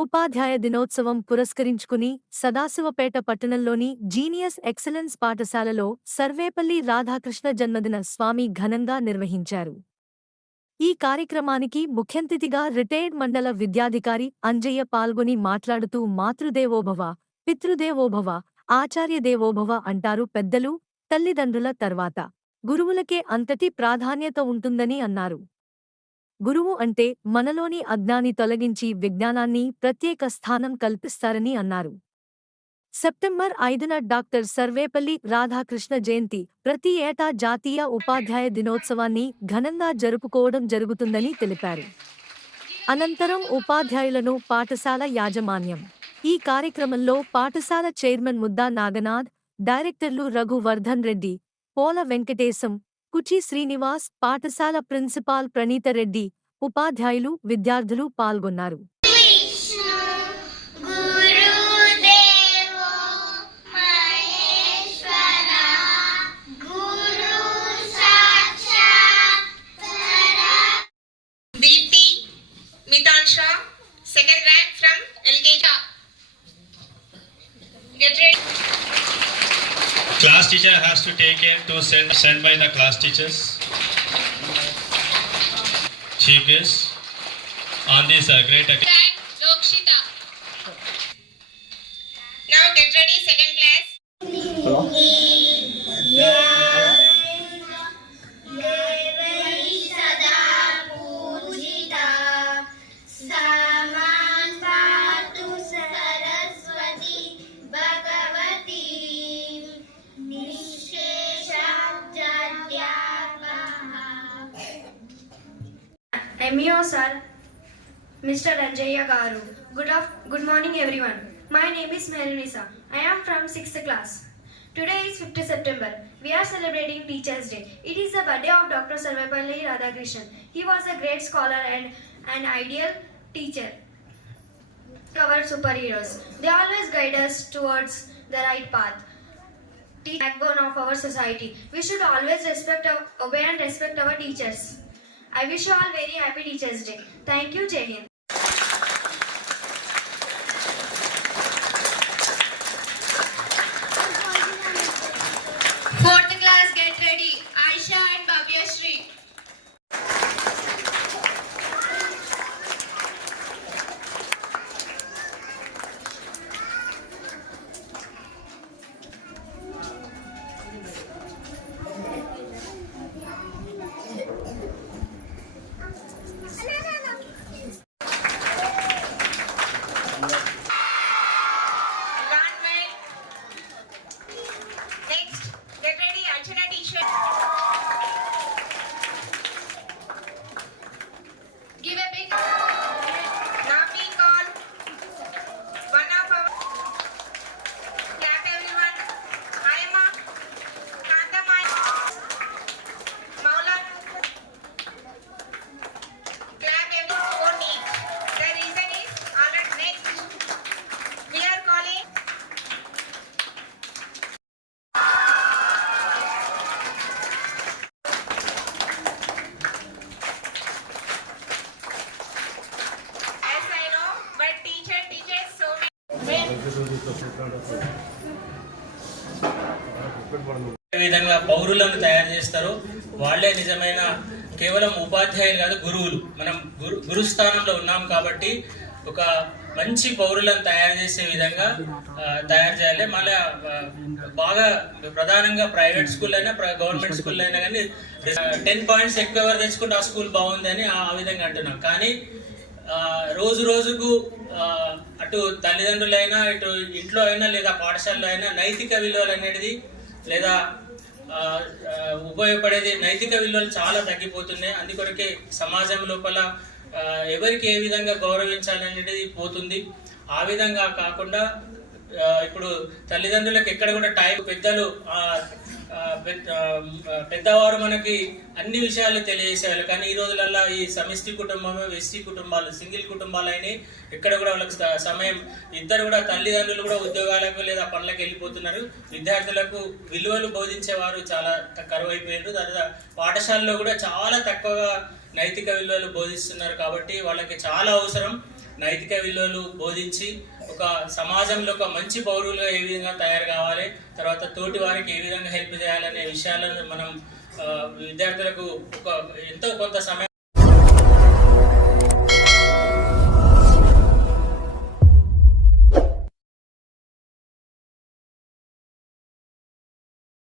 ఉపాధ్యాయ దినోత్సవం పురస్కరించుకుని సదాశివపేట పట్టణంలోని జీనియస్ ఎక్సలెన్స్ పాఠశాలలో సర్వేపల్లి రాధాకృష్ణ జన్మదిన స్వామి ఘనంగా నిర్వహించారు. ఈ కార్యక్రమానికి ముఖ్యంతిథిగా రిటైర్డ్ మండల విద్యాధికారి అంజయ్య పాల్గొని మాట్లాడుతూ మాతృదేవోభవ పితృదేవోభవ ఆచార్యదేవోభవ అంటారు పెద్దలు తల్లిదండ్రుల తర్వాత. గురువులకే అంతటి ప్రాధాన్యత ఉంటుందని అన్నారు. గురువు అంటే మనలోని అజ్ఞాని తొలగించి విజ్ఞానాన్ని ప్రత్యేక స్థానం కల్పిస్తారని అన్నారు. సెప్టెంబర్ ఐదున డాక్టర్ సర్వేపల్లి రాధాకృష్ణ జయంతి ప్రతి ఏటా జాతీయ ఉపాధ్యాయ దినోత్సవాన్ని ఘనంగా జరుపుకోవడం జరుగుతుందని తెలిపారు. అనంతరం ఉపాధ్యాయులను పాఠశాల యాజమాన్యం. ఈ కార్యక్రమంలో పాఠశాల చైర్మన్ ముద్దా నాగనాథ్ డైరెక్టర్లు రఘువర్ధన్ రెడ్డి పోల వెంకటేశం కుచి శ్రీనివాస్ పాఠశాల ప్రిన్సిపాల్ ప్రణీత రెడ్డి ఉపాధ్యాయులు విద్యార్థులు పాల్గొన్నారు. Vishnu Class teacher has to take care to send sent by the class teachers. Chief guest on this uh, great occasion. Now get ready, second class. దేవై MEO sir, Mr. Ranjaya Garu. Good, of, good morning everyone. My name is Melunisa. I am from 6th class. Today is 5th September. We are celebrating Teachers Day. It is the birthday of Dr. Sarvapalli Radhakrishnan. He was a great scholar and an ideal teacher. Our superheroes. They always guide us towards the right path. Backbone of our society. We should always respect, obey and respect our teachers. I wish you all very happy Teachers Day. Thank you, Jai Hind. విధంగా పౌరులను తయారు చేస్తారు వాళ్ళే నిజమైన కేవలం ఉపాధ్యాయులు కాదు గురువులు. మనం గురు గురుస్థానంలో ఉన్నాం కాబట్టి ఒక మంచి పౌరులను తయారు చేసే విధంగా తయారు చేయాలి. మళ్ళీ బాగా ప్రధానంగా ప్రైవేట్ స్కూల్ అయినా గవర్నమెంట్ స్కూల్ అయినా కానీ టెన్ పాయింట్స్ ఎక్కువ ఎవరు తెచ్చుకుంటే ఆ స్కూల్ బాగుందని ఆ విధంగా అంటున్నాం. కానీ రోజు రోజుకు అటు తల్లిదండ్రులైనా ఇటు ఇంట్లో అయినా లేదా పాఠశాలలో అయినా నైతిక విలువలు అనేది లేదా ఉపయోగపడేది నైతిక విలువలు చాలా తగ్గిపోతున్నాయి. అందుకొరకే సమాజం లోపల ఎవరికి ఏ విధంగా గౌరవించాలనేది పోతుంది. ఆ విధంగా కాకుండా ఇప్పుడు తల్లిదండ్రులకు ఎక్కడ కూడా టైం పెద్దలు పెద్దవారు మనకి అన్ని విషయాలు తెలియజేసేవాళ్ళు కానీ ఈ రోజులలో ఈ సమిష్టి కుటుంబమే ఎస్టీ కుటుంబాలు సింగిల్ కుటుంబాలు అయినాయి ఎక్కడ కూడా వాళ్ళకి సమయం ఇద్దరు కూడా తల్లిదండ్రులు కూడా ఉద్యోగాలకు లేదా పనులకు వెళ్ళిపోతున్నారు. విద్యార్థులకు విలువలు బోధించేవారు చాలా త- కరువైపోయారు తర్వాత పాఠశాలలో కూడా చాలా తక్కువగా నైతిక విలువలు బోధిస్తున్నారు కాబట్టి వాళ్ళకి చాలా అవసరం నైతిక విలువలు బోధించి ఒక సమాజంలో ఒక మంచి పౌరులుగా ఏ విధంగా తయారు కావాలి తర్వాత తోటి వారికి ఏ విధంగా హెల్ప్ చేయాలనే విషయాలను మనం ఆ, విద్యార్థులకు ఒక ఎంతో కొంత సమయం